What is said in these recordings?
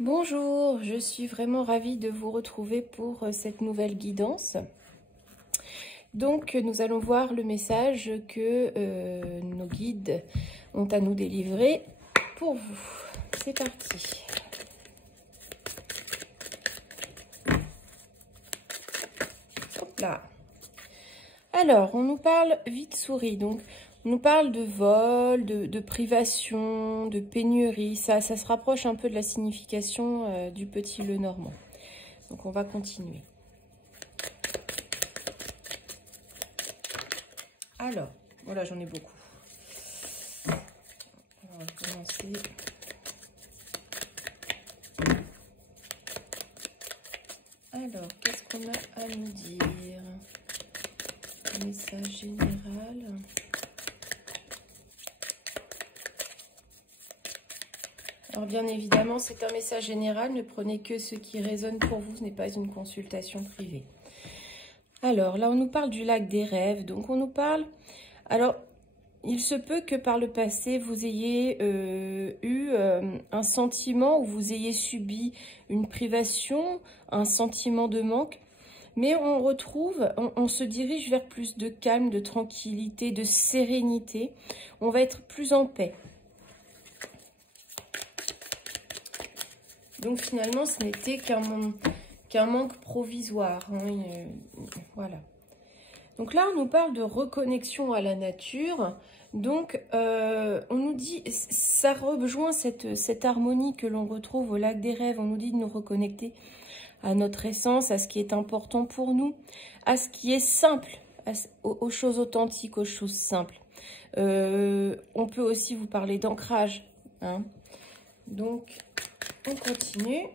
Bonjour, je suis vraiment ravie de vous retrouver pour cette nouvelle guidance. Donc, nous allons voir le message que nos guides ont à nous délivrer pour vous. C'est parti. Hop là. Alors, on nous parle vite souris, donc on nous parle de vol, de privation, de pénurie. Ça se rapproche un peu de la signification du petit le normand. Donc, on va continuer. Alors, voilà, j'en ai beaucoup. On va commencer. Alors, qu'est-ce qu'on a à nous dire? Un message général. Alors, bien évidemment, c'est un message général. Ne prenez que ce qui résonne pour vous. Ce n'est pas une consultation privée. Alors, là, on nous parle du lac des rêves. Donc, on nous parle... Alors, il se peut que par le passé, vous ayez eu un sentiment ou vous ayez subi une privation, un sentiment de manque. Mais on retrouve, on se dirige vers plus de calme, de tranquillité, de sérénité. On va être plus en paix. Donc finalement, ce n'était qu'un manque provisoire. Hein, voilà. Donc là, on nous parle de reconnexion à la nature. Donc, on nous dit, ça rejoint cette harmonie que l'on retrouve au lac des rêves. On nous dit de nous reconnecter à notre essence, à ce qui est important pour nous, à ce qui est simple, aux choses authentiques, aux choses simples. On peut aussi vous parler d'ancrage. Hein. Donc, on continue.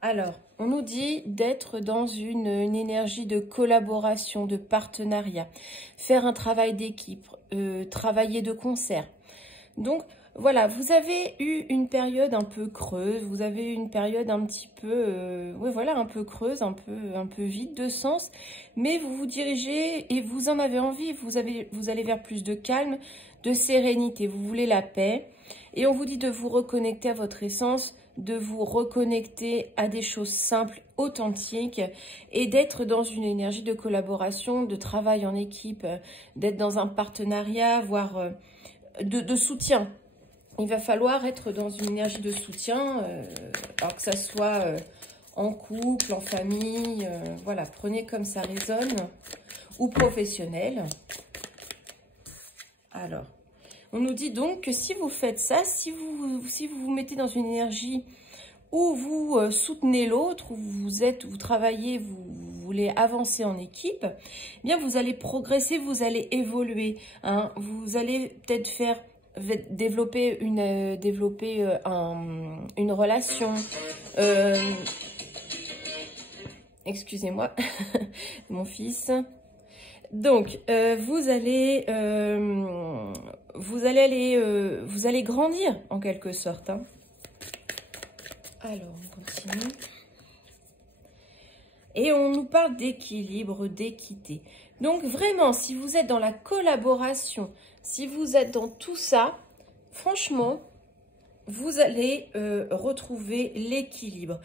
Alors, on nous dit d'être dans une énergie de collaboration, de partenariat, faire un travail d'équipe, travailler de concert. Donc, voilà, vous avez eu une période un peu creuse, vous avez eu une période un petit peu, oui, voilà, un peu creuse, un peu vide de sens, mais vous vous dirigez et vous en avez envie, vous allez vers plus de calme, de sérénité, vous voulez la paix, et on vous dit de vous reconnecter à votre essence, de vous reconnecter à des choses simples, authentiques, et d'être dans une énergie de collaboration, de travail en équipe, d'être dans un partenariat, voire de soutien. Il va falloir être dans une énergie de soutien, alors que ça soit en couple, en famille, voilà, prenez comme ça résonne, ou professionnel. Alors, on nous dit donc que si vous faites ça, si vous vous mettez dans une énergie où vous soutenez l'autre, où vous travaillez, vous voulez avancer en équipe, eh bien vous allez progresser, vous allez évoluer. Hein, vous allez peut-être développer une relation. Excusez-moi, mon fils. Donc, vous allez grandir en quelque sorte. Hein. Alors, on continue. Et on nous parle d'équilibre, d'équité. Donc, vraiment, si vous êtes dans la collaboration, si vous êtes dans tout ça, franchement, vous allez retrouver l'équilibre.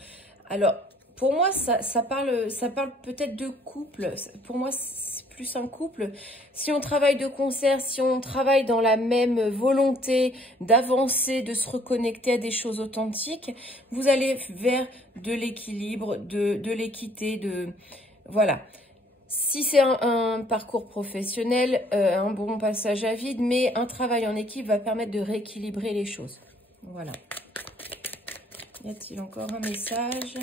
Alors, pour moi, ça parle peut-être de couple. Pour moi, c'est plus un couple. Si on travaille de concert, si on travaille dans la même volonté d'avancer, de se reconnecter à des choses authentiques, vous allez vers de l'équilibre, de l'équité, voilà. Si c'est un parcours professionnel, un bon passage à vide, mais un travail en équipe va permettre de rééquilibrer les choses. Voilà. Y a-t-il encore un message ?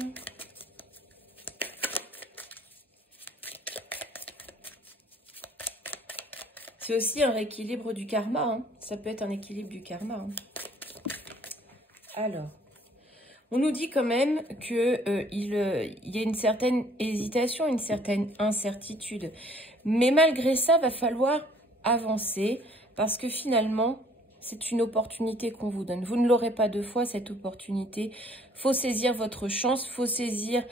C'est aussi un rééquilibre du karma. Hein. Ça peut être un équilibre du karma. Hein. Alors, on nous dit quand même qu'il y a une certaine hésitation, une certaine incertitude. Mais malgré ça, va falloir avancer parce que finalement, c'est une opportunité qu'on vous donne. Vous ne l'aurez pas deux fois, cette opportunité. Il faut saisir votre chance, il faut saisir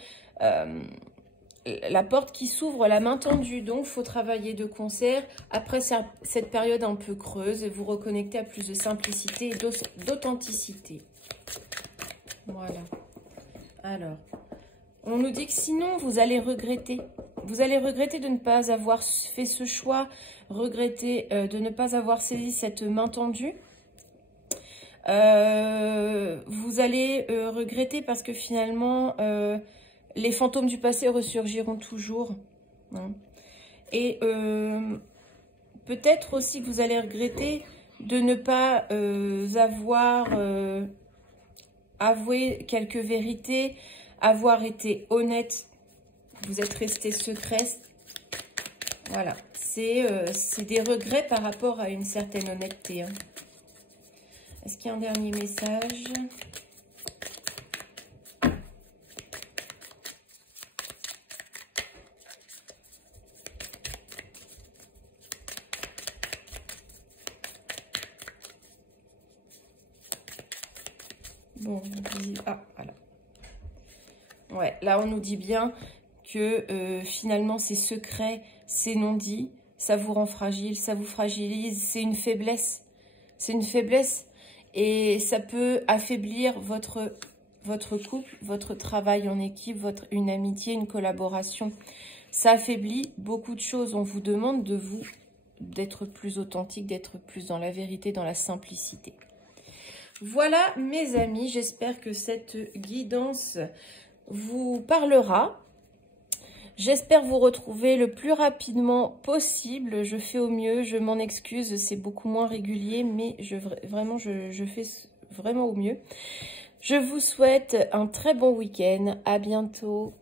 la porte qui s'ouvre, la main tendue. Donc, il faut travailler de concert. Après cette période un peu creuse, vous reconnecter à plus de simplicité et d'authenticité. Voilà. Alors, on nous dit que sinon, vous allez regretter. Vous allez regretter de ne pas avoir fait ce choix, regretter de ne pas avoir saisi cette main tendue. Vous allez regretter parce que finalement, les fantômes du passé ressurgiront toujours. Hein. Et peut-être aussi que vous allez regretter de ne pas avoir avoué quelques vérités, avoir été honnête. Vous êtes resté secret. Voilà, c'est des regrets par rapport à une certaine honnêteté. Hein. Est-ce qu'il y a un dernier message? Bon, ah, voilà. Ouais, là, on nous dit bien que finalement, ces secrets, ces non-dits, ça vous rend fragile, ça vous fragilise, c'est une faiblesse. C'est une faiblesse et ça peut affaiblir votre couple, votre travail en équipe, une amitié, une collaboration. Ça affaiblit beaucoup de choses. On vous demande de vous d'être plus authentique, d'être plus dans la vérité, dans la simplicité. Voilà mes amis, j'espère que cette guidance vous parlera. J'espère vous retrouver le plus rapidement possible. Je fais au mieux, je m'en excuse, c'est beaucoup moins régulier, mais je fais vraiment au mieux. Je vous souhaite un très bon week-end. À bientôt.